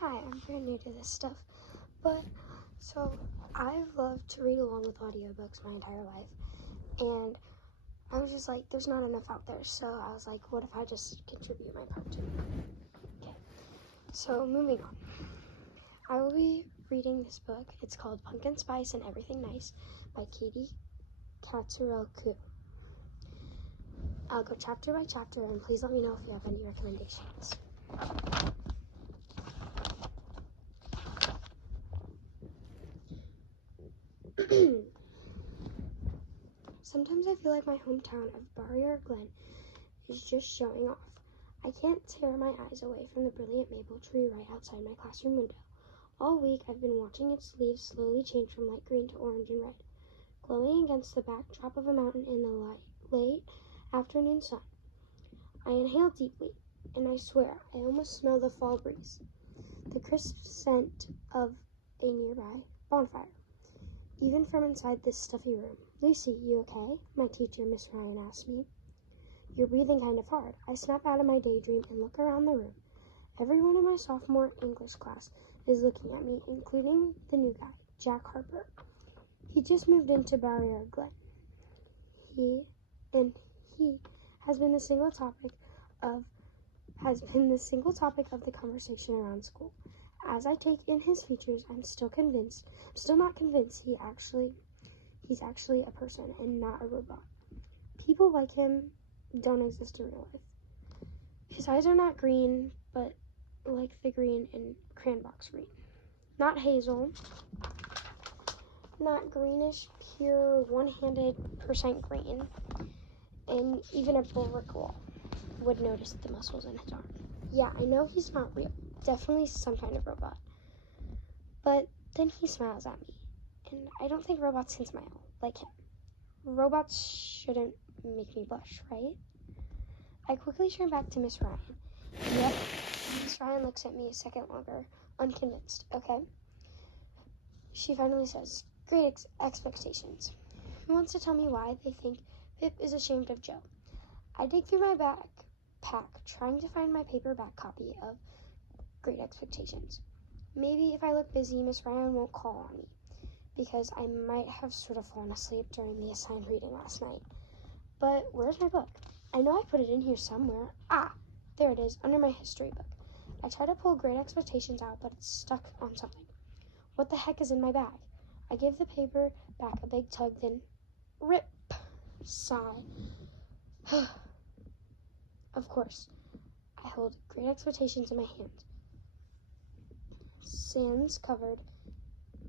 Hi, I'm brand new to this stuff, so I've loved to read along with audiobooks my entire life, and I was just like, there's not enough out there, so I was like, what if I just contribute my part to it? Okay, so moving on. I will be reading this book. It's called Pumpkin Spice and Everything Nice by Katie Cicatelli-Kuc. I'll go chapter by chapter, and please let me know if you have any recommendations. Sometimes I feel like my hometown of Barrier Glen is just showing off. I can't tear my eyes away from the brilliant maple tree right outside my classroom window. All week I've been watching its leaves slowly change from light green to orange and red, glowing against the backdrop of a mountain in the late afternoon sun. I inhale deeply, and I swear I almost smell the fall breeze, the crisp scent of a nearby bonfire, even from inside this stuffy room. "Lucy, you okay?" my teacher, Miss Ryan, asked me. "You're breathing kind of hard." I snap out of my daydream and look around the room. Everyone in my sophomore English class is looking at me, including the new guy, Jack Harper. He just moved into Barrier Glen. He has been the single topic of the conversation around school. As I take in his features, I'm still not convinced he's actually a person and not a robot. People like him don't exist in real life. His eyes are not green, but like the green in crayon-box green. Not hazel, not greenish, pure, one-handed % green, and even a brick wall would notice the muscles in his arm. Yeah, I know he's not real, definitely some kind of robot. But then he smiles at me, and I don't think robots can smile like him. Robots shouldn't make me blush, right? I quickly turn back to Miss Ryan. Yep. Miss Ryan looks at me a second longer, unconvinced. Okay. She finally says, "Great expectations. Who wants to tell me why they think Pip is ashamed of Joe?" I dig through my backpack, trying to find my paperback copy of Great Expectations. Maybe if I look busy, Miss Ryan won't call on me, because I might have sort of fallen asleep during the assigned reading last night. But where's my book? I know I put it in here somewhere. Ah, there it is, under my history book. I try to pull Great Expectations out, but it's stuck on something. What the heck is in my bag? I give the paper back a big tug, then rip, sigh. Of course, I hold Great Expectations in my hand. Sans covered,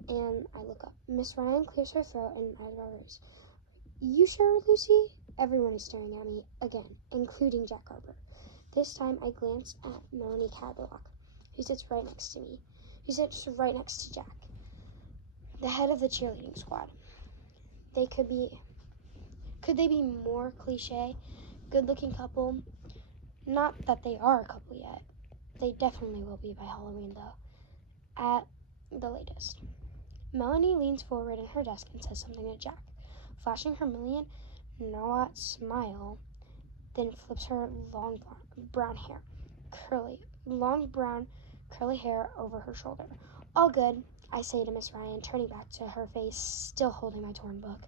and I look up. Miss Ryan clears her throat and eyebrow raise. "You sure, Lucy?" Everyone is staring at me again, including Jack Harper. This time I glance at Melanie Cadlock, who sits right next to Jack, the head of the cheerleading squad. Could they be more cliche? Good-looking couple? Not that they are a couple yet. They definitely will be by Halloween, though, at the latest. Melanie leans forward in her desk and says something to Jack, flashing her million-watt smile, then flips her long brown curly hair over her shoulder. "All good," I say to Miss Ryan, turning back to her face, still holding my torn book.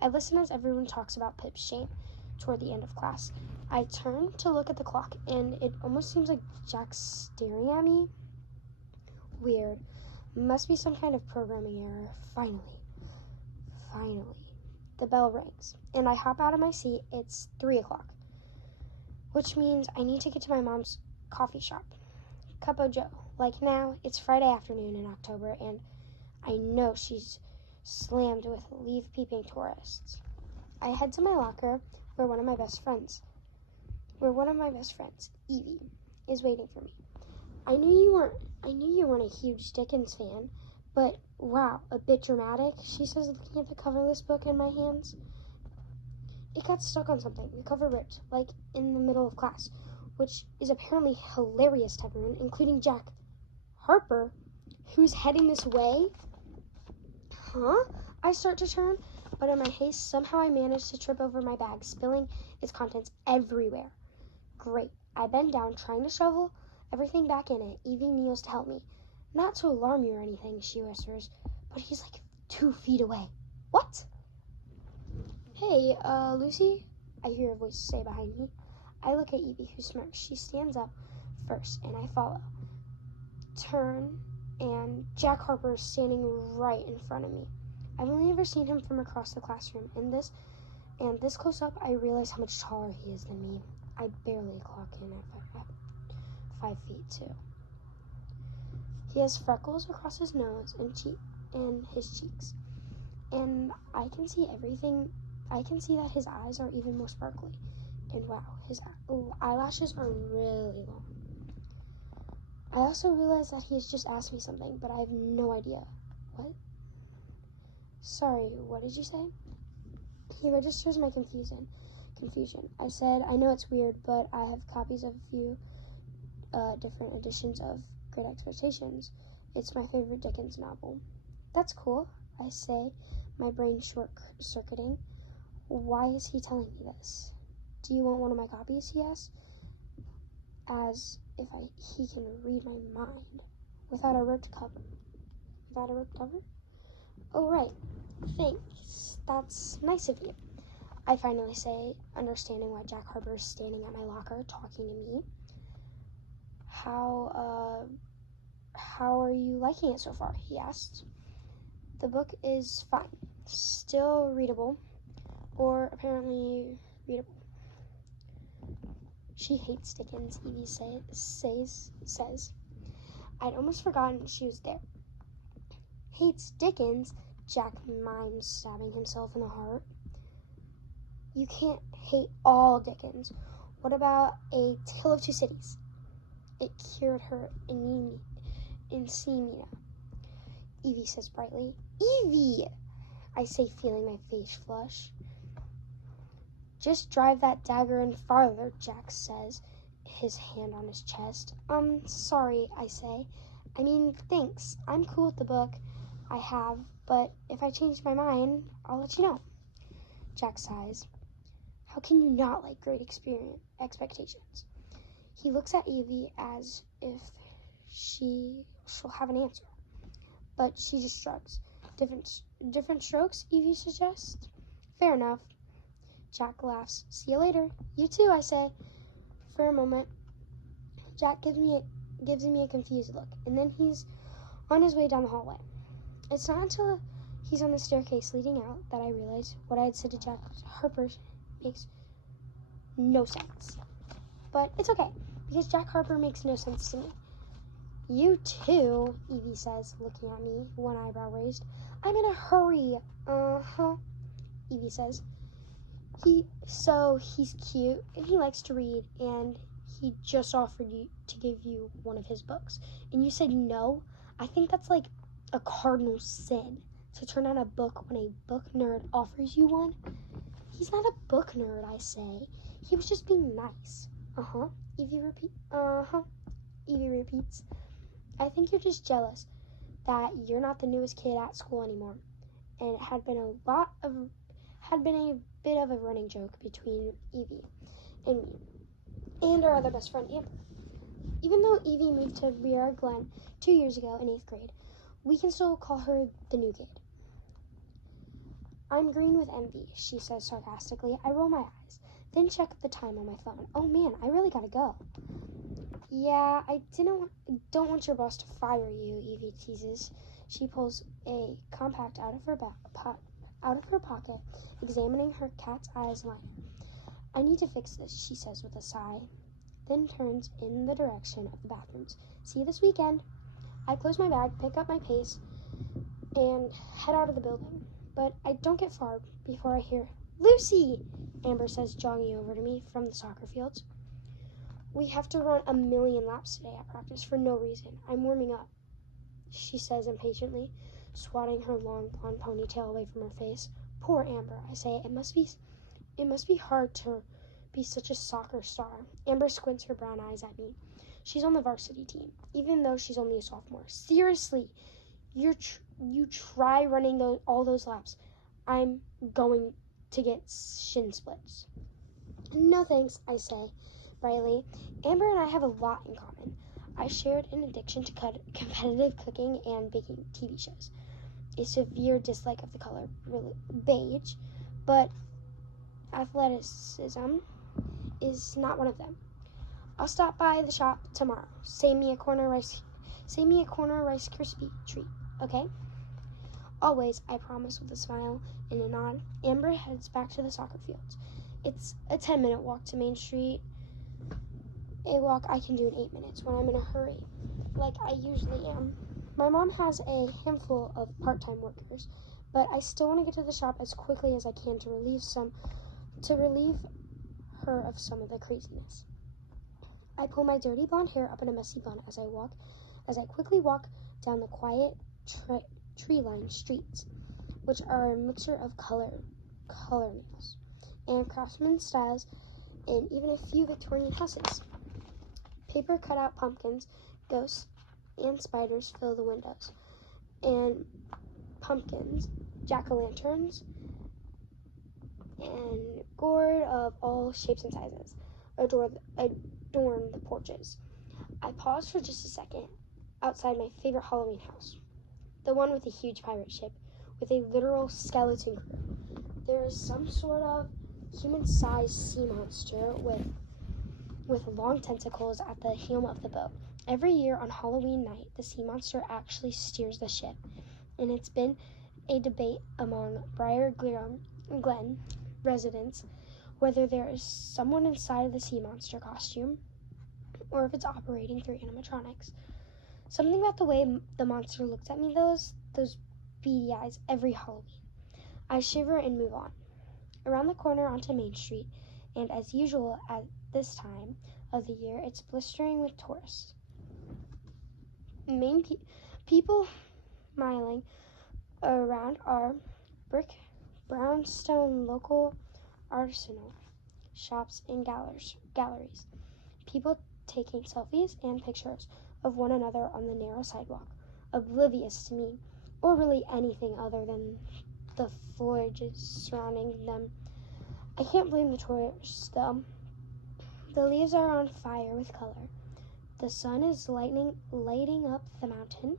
I listen as everyone talks about Pip's shame toward the end of class. I turn to look at the clock, and it almost seems like Jack's staring at me. Weird. Must be some kind of programming error. Finally, the bell rings, and I hop out of my seat. It's 3:00, which means I need to get to my mom's coffee shop, Cup of Joe. Like now, it's Friday afternoon in October, and I know she's slammed with leaf-peeping tourists. I head to my locker where one of my best friends, Evie, is waiting for me. I knew you weren't a huge Dickens fan, but wow, a bit dramatic," she says, looking at the coverless book in my hands. "It got stuck on something. The cover ripped, like in the middle of class, which is apparently hilarious to everyone, including Jack Harper, who's heading this way." "Huh?" I start to turn, but in my haste, somehow I manage to trip over my bag, spilling its contents everywhere. Great. I bend down, trying to shovel everything back in it. Evie kneels to help me. Not to alarm you or anything, she whispers, but he's like 2 feet away. What? Hey, Lucy? I hear a voice say behind me. I look at Evie, who smirks. She stands up first, and I follow. Turn, and Jack Harper is standing right in front of me. I've only ever seen him from across the classroom, and this close up, I realize how much taller he is than me. I barely clock in at 5 feet 2. He has freckles across his nose and his cheeks, and I can see everything. I can see that his eyes are even more sparkly, and wow, his eyelashes are really long. I also realize that he has just asked me something, but I have no idea. What? Sorry, what did you say? He registers my confusion. I said, I know it's weird, but I have copies of a few different editions of Great Expectations. It's my favorite Dickens novel. That's cool, I say, my brain short-circuiting. Why is he telling me this? Do you want one of my copies, he asks, as if he can read my mind without a ripped cover. Oh, right. Thanks. That's nice of you. I finally say, understanding why Jack Harper is standing at my locker talking to me. How are you liking it so far? He asked. The book is fine. Still readable. Or apparently readable. She hates Dickens, Evie says. I'd almost forgotten she was there. Hates Dickens? Jack mimes, stabbing himself in the heart. You can't hate all Dickens. What about A Tale of Two Cities? It cured her anemia. Evie says brightly. Evie! I say, feeling my face flush. Just drive that dagger in farther, Jack says, his hand on his chest. Sorry, I say. I mean, thanks. I'm cool with the book I have, but if I change my mind, I'll let you know. Jack sighs. How can you not like Great Expectations? He looks at Evie as if she'll have an answer, but she just shrugs. Different strokes, Evie suggests. Fair enough. Jack laughs. See you later. You too, I say. For a moment, Jack gives me a confused look, and then he's on his way down the hallway. It's not until he's on the staircase leading out that I realize what I had said to Jack Harper makes no sense. But it's okay, because Jack Harper makes no sense to me. You too, Evie says, looking at me, one eyebrow raised. I'm in a hurry. Evie says. He's cute, and he likes to read, and he just offered to give you one of his books, and you said no? I think that's like a cardinal sin, to turn down a book when a book nerd offers you one. He's not a book nerd, I say. He was just being nice. Evie repeats. I think you're just jealous that you're not the newest kid at school anymore, and it had been a bit of a running joke between Evie and me, and our other best friend, Amber. Even though Evie moved to Riera Glen 2 years ago in 8th grade, we can still call her the new kid. I'm green with envy, she says sarcastically. I roll my eyes, then check the time on my phone. Oh man, I really gotta go. Yeah, I don't want your boss to fire you, Evie teases. She pulls a compact out of her pocket, examining her cat's eyes liner. I need to fix this, she says with a sigh, then turns in the direction of the bathrooms. See you this weekend. I close my bag, pick up my pace, and head out of the building. But I don't get far before I hear, Lucy, Amber says, jogging over to me from the soccer fields. We have to run 1,000,000 laps today at practice for no reason. I'm warming up, she says impatiently, swatting her long blonde ponytail away from her face. Poor Amber, I say. It must be hard to be such a soccer star. Amber squints her brown eyes at me. She's on the varsity team, even though she's only a sophomore. Seriously, you try running all those laps. I'm going to get shin splits. No thanks, I say brightly. Amber and I have a lot in common. I shared an addiction to competitive cooking and baking TV shows, a severe dislike of the color beige, but athleticism is not one of them. I'll stop by the shop tomorrow. Save me a corner Rice Krispie treat, okay? Always, I promise with a smile and a nod. Amber heads back to the soccer fields. It's a 10-minute walk to Main Street, a walk I can do in 8 minutes when I'm in a hurry, like I usually am. My mom has a handful of part-time workers, but I still want to get to the shop as quickly as I can to relieve her of some of the craziness. I pull my dirty blonde hair up in a messy bun as I quickly walk down the quiet tree-lined streets, which are a mixture of color nails and craftsman styles, and even a few Victorian houses. Paper cutout pumpkins, ghosts, and spiders fill the windows, and pumpkins, jack-o'-lanterns, and gourd of all shapes and sizes adorn the porches. I pause for just a second outside my favorite Halloween house, the one with a huge pirate ship with a literal skeleton crew. There is some sort of human-sized sea monster with long tentacles at the helm of the boat. Every year on Halloween night, the sea monster actually steers the ship, and it's been a debate among Briar Glen residents whether there is someone inside of the sea monster costume or if it's operating through animatronics. Something about the way the monster looks at me, those beady eyes every Halloween. I shiver and move on. Around the corner onto Main Street, and as usual at this time of the year, it's blistering with tourists. People miling around our brick brownstone local artisanal shops and galleries. People taking selfies and pictures of one another on the narrow sidewalk, oblivious to me, or really anything other than the foliage surrounding them. I can't blame the tourists, though. The leaves are on fire with color. The sun is lighting up the mountain,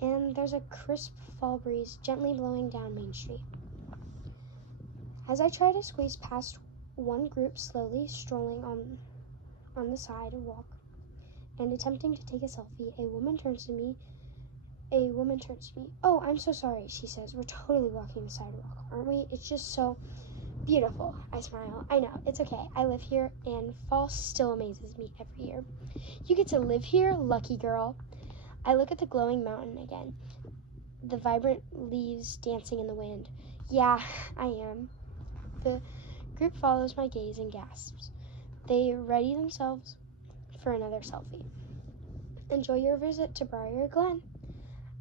and there's a crisp fall breeze gently blowing down Main Street. As I try to squeeze past one group slowly strolling on the sidewalk and attempting to take a selfie, a woman turns to me. "Oh, I'm so sorry," she says. "We're totally walking the sidewalk, aren't we? It's just so beautiful." I smile. "I know, it's okay. I live here, and fall still amazes me every year." "You get to live here? Lucky girl." I look at the glowing mountain again, the vibrant leaves dancing in the wind. "Yeah, I am." The group follows my gaze and gasps. They ready themselves for another selfie. "Enjoy your visit to Briar Glen,"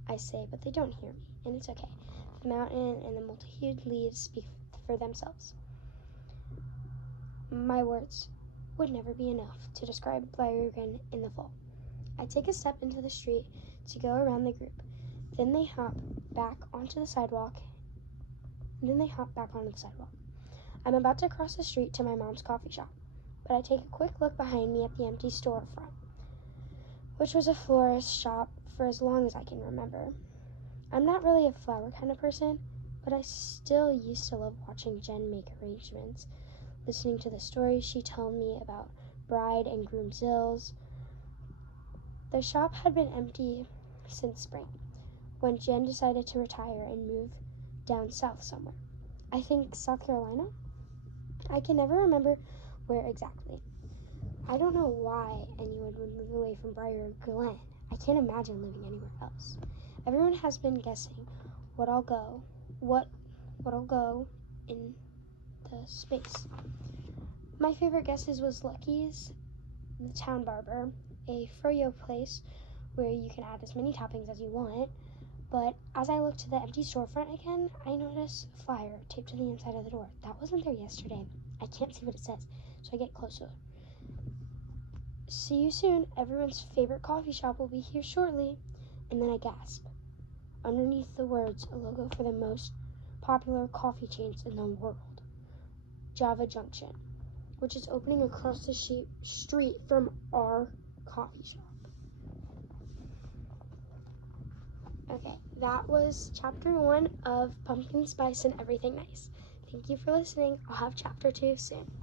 I say, but they don't hear me, and it's okay. The mountain and the multi-hued leaves speak for themselves. My words would never be enough to describe Briar Glen in the fall. I take a step into the street to go around the group. Then they hop back onto the sidewalk. I'm about to cross the street to my mom's coffee shop, but I take a quick look behind me at the empty storefront, which was a florist shop for as long as I can remember. I'm not really a flower kind of person, but I still used to love watching Jen make arrangements, listening to the stories she told me about bride and groomsbills. The shop had been empty since spring, when Jen decided to retire and move down south somewhere. I think South Carolina? I can never remember where exactly. I don't know why anyone would move away from Briar Glen. I can't imagine living anywhere else. Everyone has been guessing what'll go in the space. My favorite guesses was Lucky's, the Town Barber, a froyo place where you can add as many toppings as you want. But as I look to the empty storefront again, I notice a flyer taped to the inside of the door. That wasn't there yesterday. I can't see what it says, so I get closer. "See you soon. Everyone's favorite coffee shop will be here shortly." And then I gasp. Underneath the words, a logo for the most popular coffee chains in the world, Java Junction, which is opening across the street from our coffee shop. Okay, that was chapter 1 of Pumpkin Spice and Everything Nice. Thank you for listening. I'll have chapter 2 soon.